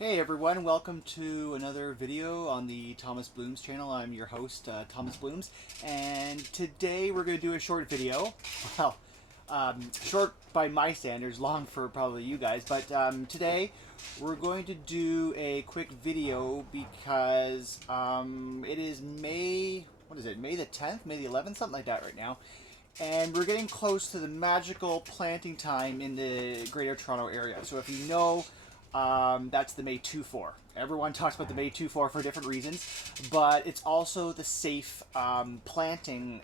Hey everyone, welcome to another video on the Thomas Blooms channel. I'm your host, Thomas Blooms, and today we're going to do a short video. Well, short by my standards, long for probably you guys, but today we're going to do a quick video because it is May, what is it, May the 10th, May the 11th, something like that right now. And we're getting close to the magical planting time in the Greater Toronto area. So if you know, that's the May 2-4. Everyone talks about the May 2-4 for different reasons, but it's also the safe planting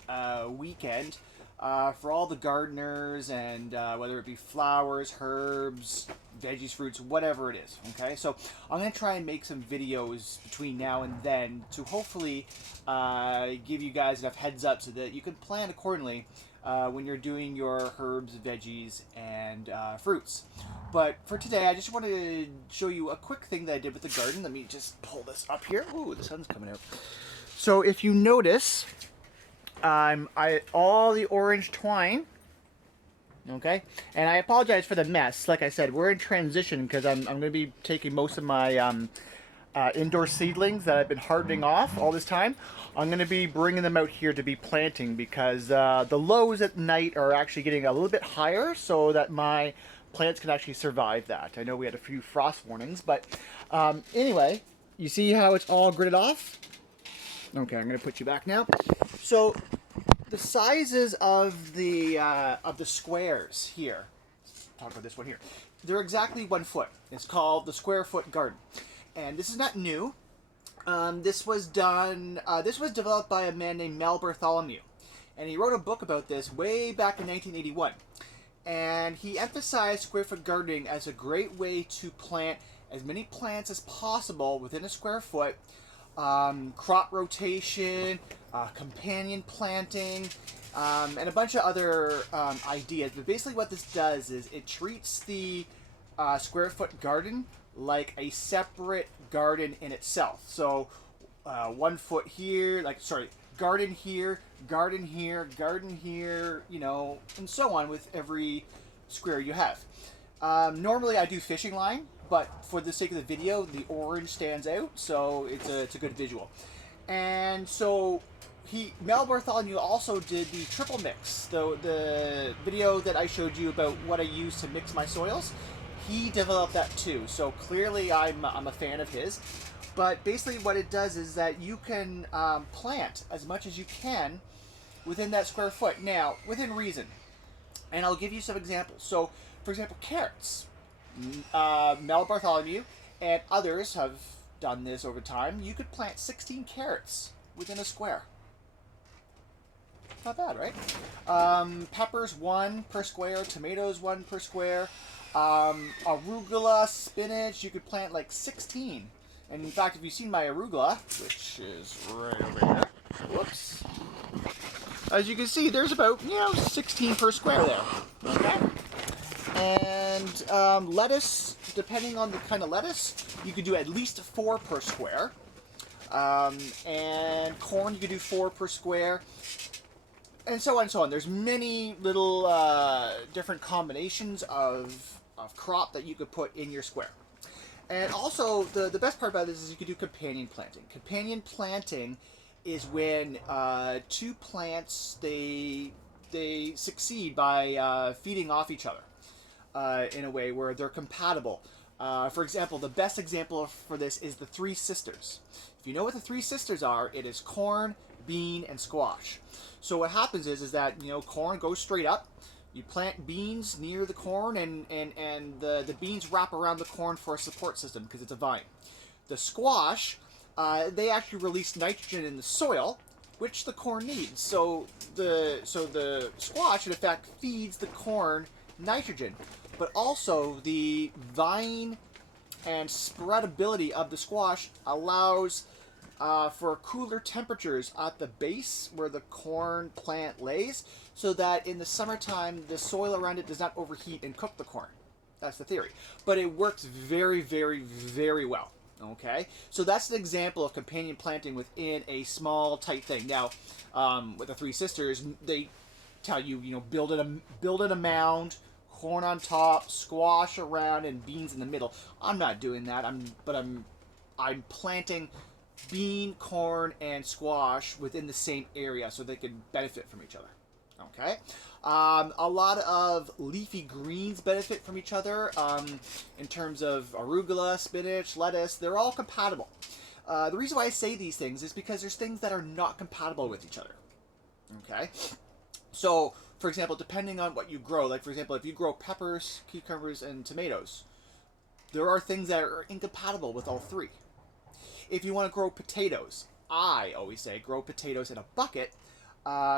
weekend for all the gardeners and whether it be flowers, herbs, veggies, fruits, whatever it is. Okay, so I'm going to try and make some videos between now and then to hopefully give you guys enough heads up so that you can plan accordingly when you're doing your herbs, veggies, and fruits. But for today, I just want to show you a quick thing that I did with the garden. Let me just pull this up here. Ooh, the sun's coming out. So if you notice, all the orange twine, okay? And I apologize for the mess. Like I said, we're in transition because I'm going to be taking most of my indoor seedlings that I've been hardening off all this time. I'm going to be bringing them out here to be planting because the lows at night are actually getting a little bit higher so that my plants can actually survive that. I know we had a few frost warnings, but anyway, you see how it's all gridded off? Okay, I'm going to put you back now. So the sizes of the squares here, let's talk about this one here, they're exactly 1 foot. It's called the square foot garden. And this is not new. This was developed by a man named Mel Bartholomew. And he wrote a book about this way back in 1981. And he emphasized square foot gardening as a great way to plant as many plants as possible within a square foot, crop rotation, companion planting, and a bunch of other ideas. But basically what this does is it treats the square foot garden like a separate garden in itself. So 1 foot here, garden here, garden here, garden here, you know, and so on with every square you have. Normally I do fishing line, but for the sake of the video, the orange stands out, so it's a good visual. And so Mel Bartholomew also did the triple mix, the video that I showed you about what I use to mix my soils. He developed that too, so clearly I'm a fan of his. But basically what it does is that you can plant as much as you can within that square foot. Now, within reason. And I'll give you some examples. So, for example, carrots. Mel Bartholomew and others have done this over time. You could plant 16 carrots within a square. Not bad, right? Peppers, 1 per square. Tomatoes, 1 per square. Arugula, spinach, you could plant like 16. And in fact, if you've seen my arugula, which is right over here, whoops, as you can see, there's about, 16 per square there, okay? And lettuce, depending on the kind of lettuce, you could do at least 4 per square. And corn, you could do 4 per square. And so on and so on. There's many little different combinations of crop that you could put in your square. And also, the best part about this is you can do companion planting. Companion planting is when 2 plants, they succeed by feeding off each other in a way where they're compatible. For example, the best example for this is the 3 sisters. If you know what the 3 sisters are, it is corn, bean, and squash. So what happens is that, corn goes straight up. You plant beans near the corn, and the beans wrap around the corn for a support system because it's a vine. The squash, they actually release nitrogen in the soil, which the corn needs. So the squash, in effect, feeds the corn nitrogen. But also, the vine and spreadability of the squash allows for cooler temperatures at the base where the corn plant lays, so that in the summertime the soil around it does not overheat and cook the corn. That's the theory. But it works very, very, very well. Okay? So that's an example of companion planting within a small, tight thing. Now, with the 3 sisters, they tell you, build in a mound, corn on top, squash around, and beans in the middle. I'm not doing that. I'm planting bean, corn, and squash within the same area so they can benefit from each other. Okay. A lot of leafy greens benefit from each other in terms of arugula, spinach, lettuce. They're all compatible. The reason why I say these things is because there's things that are not compatible with each other. Okay. So, for example, depending on what you grow, like for example, if you grow peppers, cucumbers, and tomatoes, there are things that are incompatible with all three. If you want to grow potatoes, I always say grow potatoes in a bucket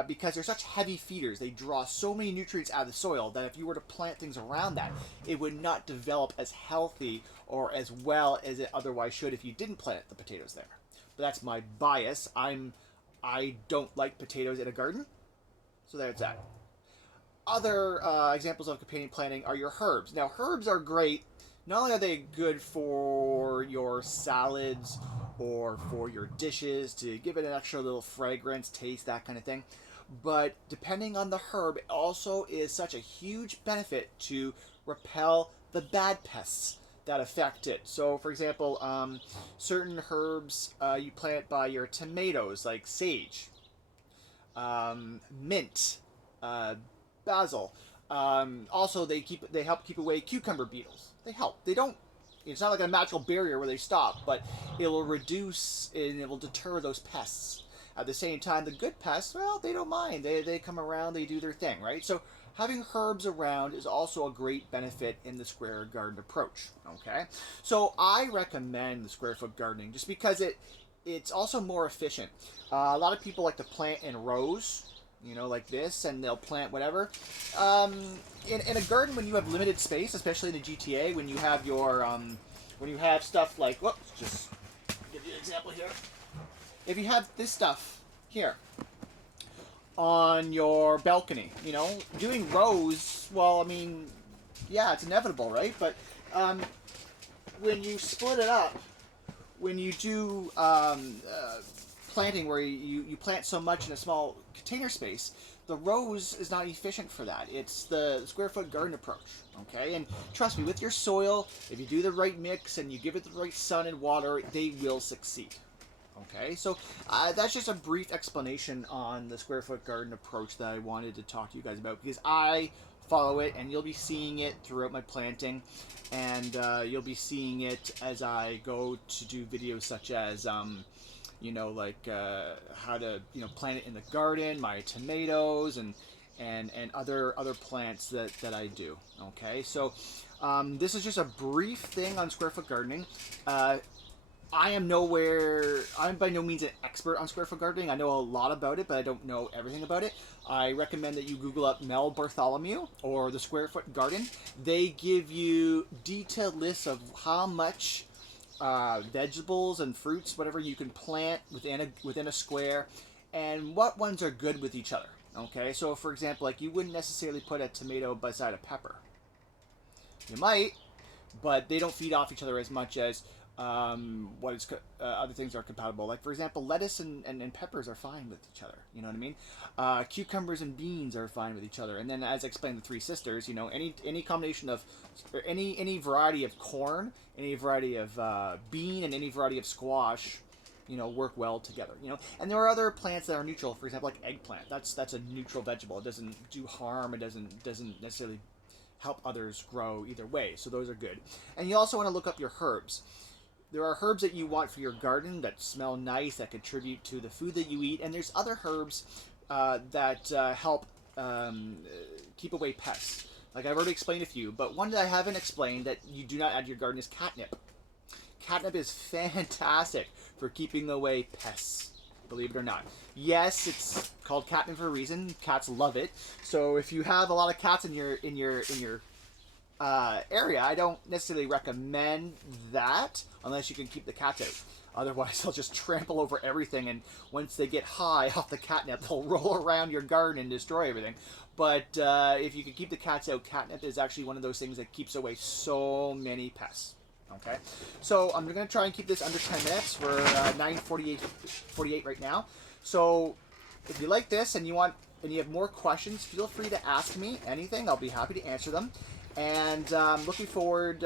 because they're such heavy feeders. They draw so many nutrients out of the soil that if you were to plant things around that, it would not develop as healthy or as well as it otherwise should if you didn't plant the potatoes there. But that's my bias. I don't like potatoes in a garden, so there's that. Other examples of companion planting are your herbs. Now, herbs are great. Not only are they good for your salads or for your dishes to give it an extra little fragrance, taste, that kind of thing, but depending on the herb, it also is such a huge benefit to repel the bad pests that affect it. So, for example, certain herbs you plant by your tomatoes, like sage, mint, basil. Also, they help keep away cucumber beetles. They help. They don't. It's not like a magical barrier where they stop, but it will reduce and it will deter those pests. At the same time, the good pests, well, they don't mind. They come around, they do their thing, right? So having herbs around is also a great benefit in the square garden approach. Okay, so I recommend the square foot gardening just because it's also more efficient. A lot of people like to plant in rows, you know, like this, and they'll plant whatever. In a garden, when you have limited space, especially in the GTA, when you have your when you have stuff like, whoops, just give you an example here. If you have this stuff here on your balcony, you know, doing rows, well, I mean, yeah, it's inevitable, right? But when you split it up, when you do planting where you plant so much in a small container space, the rows is not efficient for that. It's the square foot garden approach, okay? And trust me, with your soil, if you do the right mix and you give it the right sun and water, they will succeed. Okay, so that's just a brief explanation on the square foot garden approach that I wanted to talk to you guys about because I follow it and you'll be seeing it throughout my planting, and you'll be seeing it as I go to do videos such as you know, like how to, you know, plant it in the garden, my tomatoes, and other plants that I do. Okay, so this is just a brief thing on square foot gardening. I'm by no means an expert on square foot gardening. I know a lot about it, but I don't know everything about it. I recommend that you Google up Mel Bartholomew or the Square Foot Garden. They give you detailed lists of how much vegetables and fruits, whatever you can plant within a square, and what ones are good with each other. Okay, so for example, like you wouldn't necessarily put a tomato beside a pepper. You might, but they don't feed off each other as much as other things are compatible. Like for example, lettuce and peppers are fine with each other. You know what I mean? Cucumbers and beans are fine with each other. And then, as I explained, the three sisters. You know, any combination of any variety of corn, any variety of bean, and any variety of squash, you know, work well together. You know, and there are other plants that are neutral. For example, like eggplant. That's a neutral vegetable. It doesn't do harm. It doesn't necessarily help others grow either way. So those are good. And you also want to look up your herbs. There are herbs that you want for your garden that smell nice, that contribute to the food that you eat, and there's other herbs that help keep away pests. Like I've already explained a few, but one that I haven't explained that you do not add to your garden is catnip. Catnip is fantastic for keeping away pests, believe it or not. Yes, it's called catnip for a reason. Cats love it. So if you have a lot of cats in your area, I don't necessarily recommend that unless you can keep the cats out. Otherwise, they'll just trample over everything, and once they get high off the catnip, they'll roll around your garden and destroy everything. But if you can keep the cats out, catnip is actually one of those things that keeps away so many pests. Okay, so I'm going to try and keep this under 10 minutes. We're 9:48 right now. So if you like this and you have more questions, feel free to ask me anything. I'll be happy to answer them. And looking forward,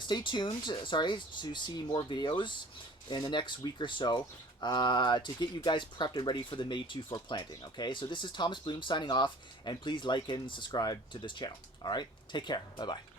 stay tuned, sorry, to see more videos in the next week or so to get you guys prepped and ready for the May 2 for planting, okay? So this is Thomas Bloom signing off, and please like and subscribe to this channel, all right? Take care. Bye-bye.